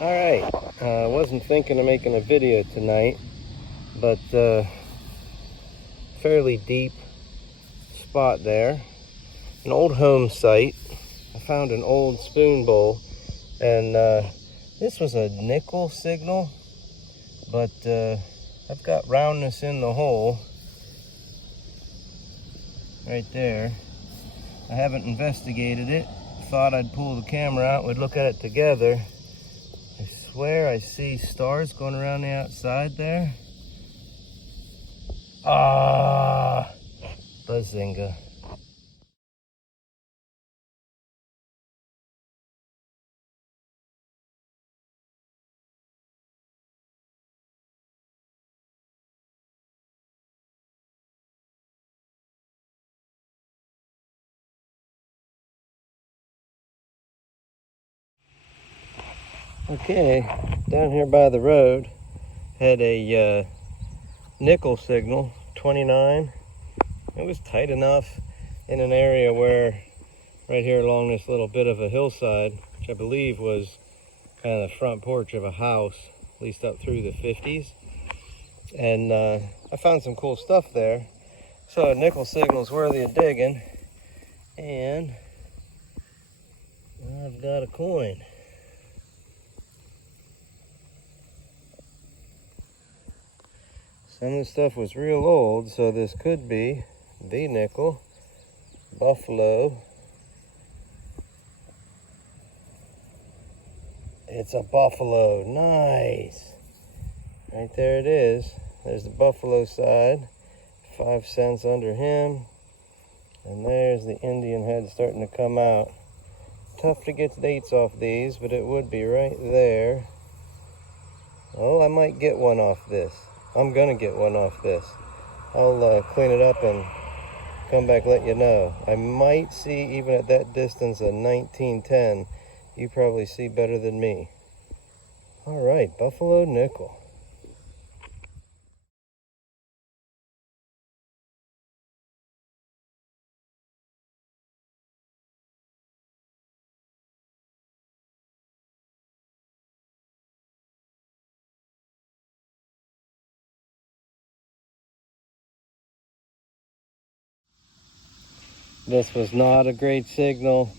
Alright, I wasn't thinking of making a video tonight, but fairly deep spot there. An old home site. I found an old spoon bowl, and this was a nickel signal, but I've got roundness in the hole right there. I haven't investigated it. Thought I'd pull the camera out, we'd look at it together. I swear I see stars going around the outside there. Ah, Bazinga. Okay, down here by the road, had a nickel signal, 29. It was tight enough in an area where, right here along this little bit of a hillside, which I believe was kind of the front porch of a house, at least up through the 50s. And I found some cool stuff there. So a nickel signal's worthy of digging. And I've got a coin. Some of the stuff was real old, so this could be the nickel. Buffalo. It's a buffalo. Nice. Right there it is. There's the buffalo side. 5 cents under him. And there's the Indian head starting to come out. Tough to get dates off these, but it would be right there. Oh, I might get one off this. I'm gonna get one off this. I'll clean it up and come back, let you know. I might see, even at that distance, a 1910. You probably see better than me. All right, buffalo nickel. This was not a great signal,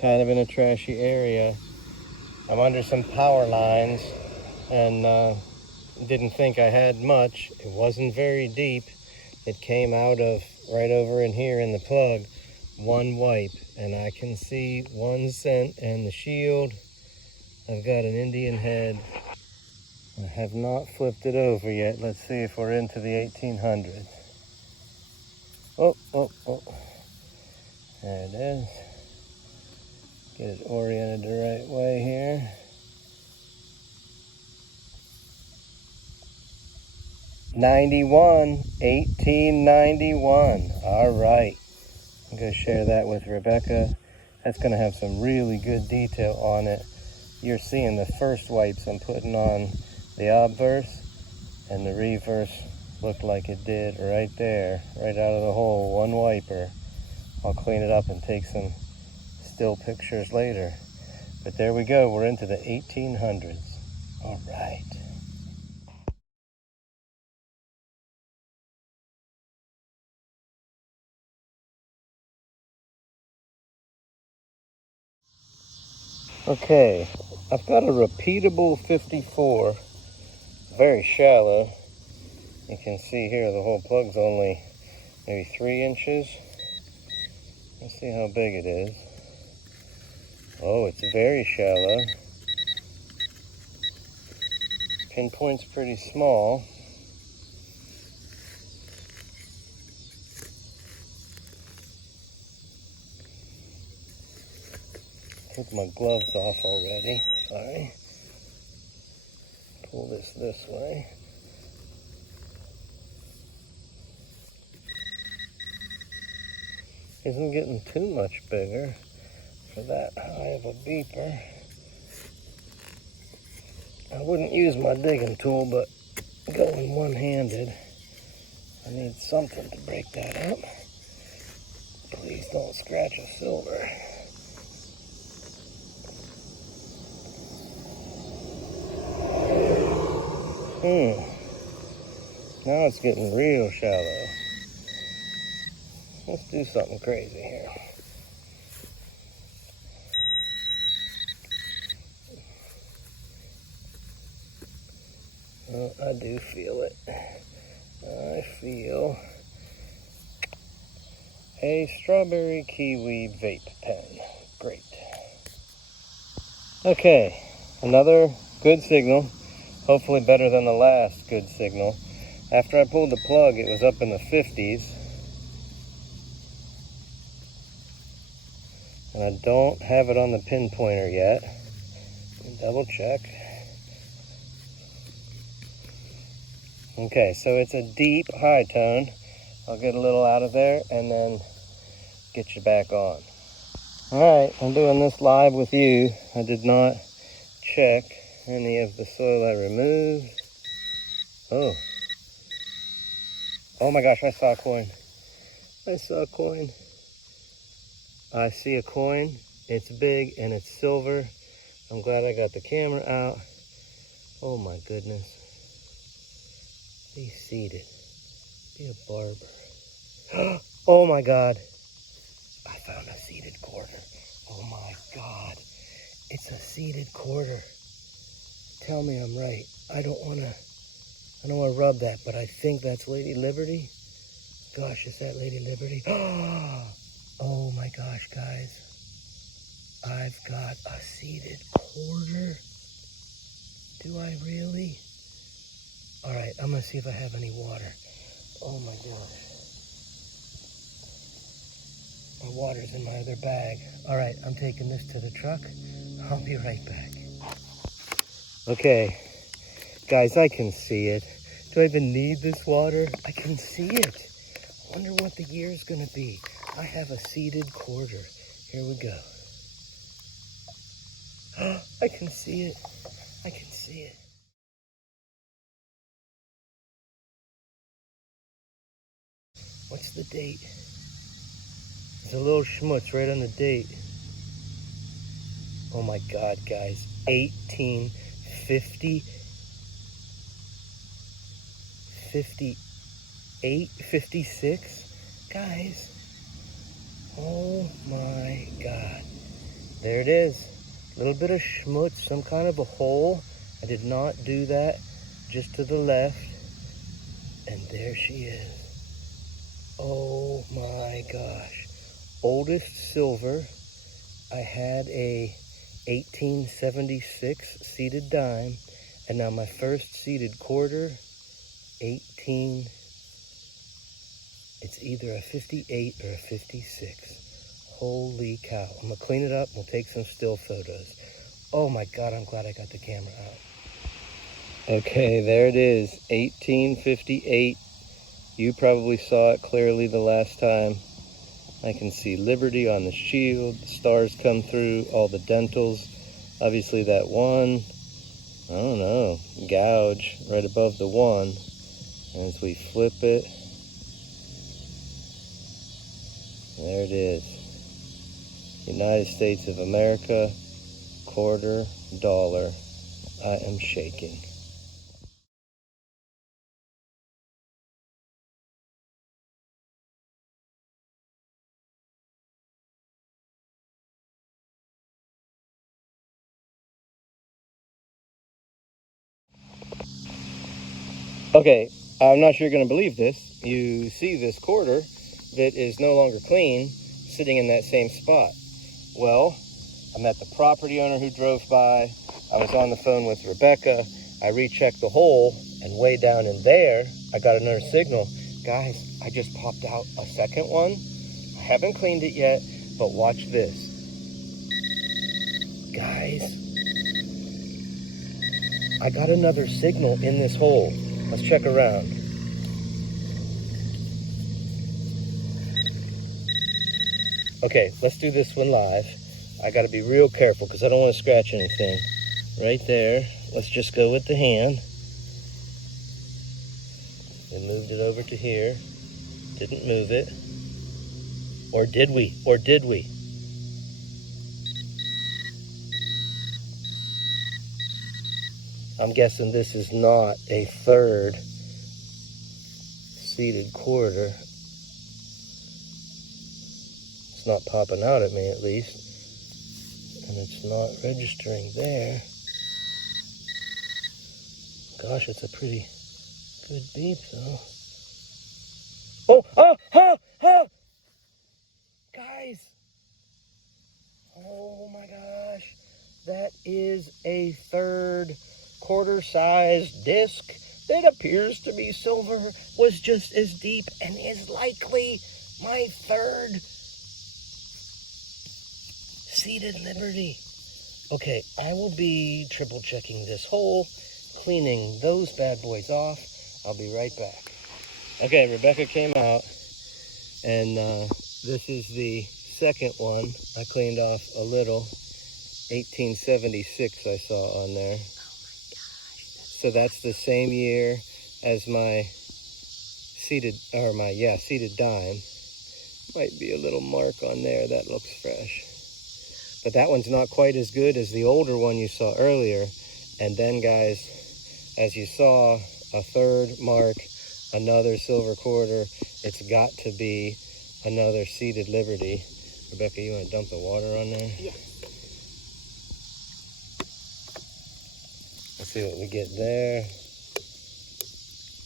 kind of in a trashy area. I'm under some power lines and didn't think I had much. It wasn't very deep. It came out of right over in here in the plug, one wipe, and I can see 1 cent and the shield. I've got an Indian head. I have not flipped it over yet. Let's see if we're into the 1800s. Oh. There it is. Get it oriented the right way here. '91, 1891. All right. I'm going to share that with Rebecca. That's going to have some really good detail on it. You're seeing the first wipes I'm putting on the obverse, and the reverse looked like it did right there, right out of the hole, one wiper. I'll clean it up and take some still pictures later. But there we go, we're into the 1800s. All right. Okay, I've got a repeatable 54, very shallow. You can see here the whole plug's only maybe 3 inches. Let's see how big it is. Oh, it's very shallow. Pinpoint's pretty small. Took my gloves off already, sorry. Pull this way. Isn't getting too much bigger for that high of a beeper. I wouldn't use my digging tool, but going one-handed, I need something to break that up. Please don't scratch a silver. Now it's getting real shallow. Let's do something crazy here. Oh, I do feel it. I feel a strawberry kiwi vape pen. Great. Okay, another good signal. Hopefully better than the last good signal. After I pulled the plug, it was up in the 50s. And I don't have it on the pinpointer yet. Double check. Okay, so it's a deep high tone. I'll get a little out of there and then get you back on. All right, I'm doing this live with you. I did not check any of the soil I removed. Oh. Oh my gosh, I saw a coin. I saw a coin. I see a coin. It's big and it's silver. I'm glad I got the camera out. Oh my goodness. Be seated. Be a barber. Oh my God. I found a seated quarter. Oh my God. It's a seated quarter. Tell me I'm right. I don't want to rub that, but I think that's Lady Liberty. Gosh, is that Lady Liberty? Oh my gosh, guys. I've got a seated quarter. Do I really? All right, I'm gonna see if I have any water. Oh my gosh. My water's in my other bag. All right, I'm taking this to the truck. I'll be right back. Okay, guys, I can see it. Do I even need this water? I can see it. I wonder what the year's gonna be. I have a seeded quarter. Here we go. I can see it. I can see it. What's the date? There's a little schmutz right on the date. Oh my God, guys. 1850, 58, 56. Guys. Oh my God. There it is. A little bit of schmutz, some kind of a hole. I did not do that. Just to the left. And there she is. Oh my gosh. Oldest silver. I had a 1876 seeded dime, and now my first seeded quarter, it's either a 58 or a 56. Holy cow. I'm gonna clean it up, we'll take some still photos. Oh my God, I'm glad I got the camera out. Okay, there it is, 1858. You probably saw it clearly the last time. I can see Liberty on the shield, the stars come through, all the dentals. Obviously that one, I don't know, gouge right above the one. And as we flip it, there it is. United States of America, quarter dollar. I am shaking. Okay, I'm not sure you're going to believe this. You see this quarter that is no longer clean sitting in that same spot. Well, I met the property owner who drove by. I was on the phone with Rebecca. I rechecked the hole, and way down in there, I got another signal. Guys, I just popped out a second one. I haven't cleaned it yet, but watch this. Guys, I got another signal in this hole. Let's check around. Okay, let's do this one live. I gotta be real careful because I don't want to scratch anything. Right there. Let's just go with the hand. We moved it over to here. Didn't move it. Or did we? Or did we? I'm guessing this is not a third seeded quarter. It's not popping out at me, at least. And it's not registering there. Gosh, it's a pretty good beep, though. Oh! Guys! Oh my gosh. That is a third quarter-sized disc that appears to be silver, was just as deep, and is likely my third seeded Liberty. Okay, I will be triple checking this hole, cleaning those bad boys off. I'll be right back. Okay, Rebecca came out, and this is the second one. I cleaned off a little. 1876 I saw on there. So that's the same year as my seeded dime. Might be a little mark on there. That looks fresh. But that one's not quite as good as the older one you saw earlier. And then, guys, as you saw, a third mark, another silver quarter. It's got to be another seeded Liberty. Rebecca, you want to dump the water on there? Yeah. Let's see what we get there.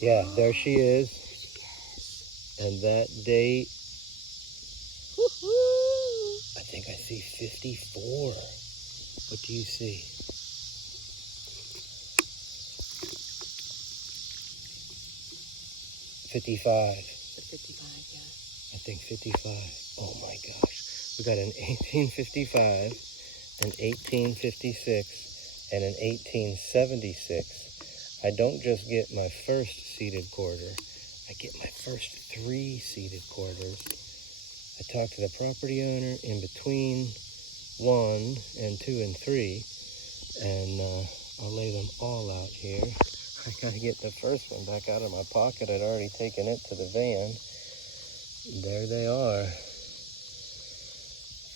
Yeah, there she is. And that date, I think I see 54. What do you see? 55. 55, yeah. I think 55. Oh my gosh. We got an 1855, an 1856, and an 1876. I don't just get my first seeded quarter. I get my first 3 seeded quarters. I talked to the property owner in between 1 and 2 and 3, and I'll lay them all out here. I gotta get the first one back out of my pocket. I'd already taken it to the van. There they are.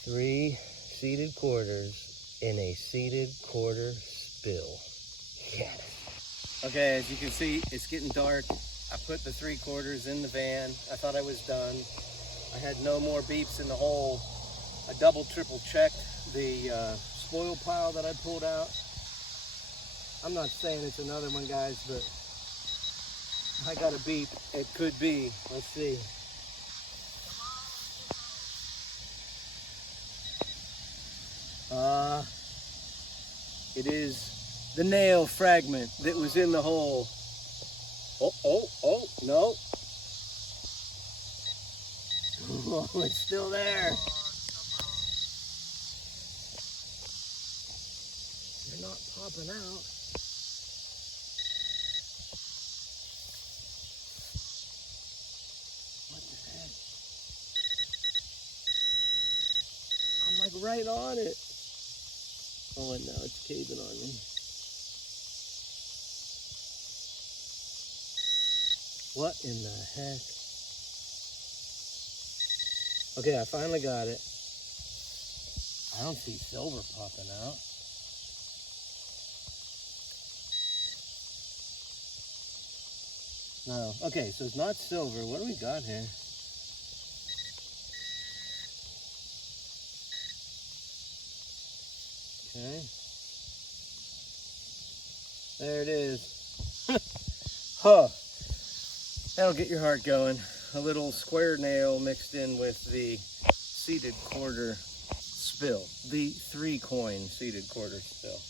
3 seeded quarters in a seeded quarter spill. Yes. Okay, as you can see, it's getting dark. I put the 3 quarters in the van. I thought I was done. I had no more beeps in the hole. I triple checked the spoil pile that I pulled out. I'm not saying it's another one, guys, but I got a beep. It could be. Let's see. It is the nail fragment that was in the hole. Oh, no. Oh, it's still there. They're not popping out. What the heck? I'm like right on it. Oh, and now it's caving on me. What in the heck? Okay, I finally got it. I don't see silver popping out. No. Okay, so it's not silver. What do we got here? Okay. There it is. Huh. That'll get your heart going. A little square nail mixed in with the seeded quarter spill. The 3-coin seeded quarter spill.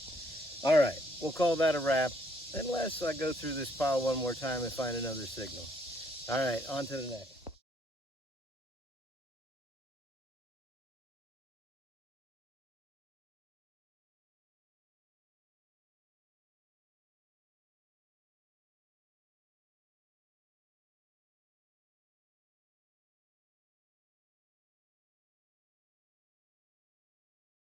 All right, we'll call that a wrap. Unless I go through this pile one more time and find another signal. All right, on to the next.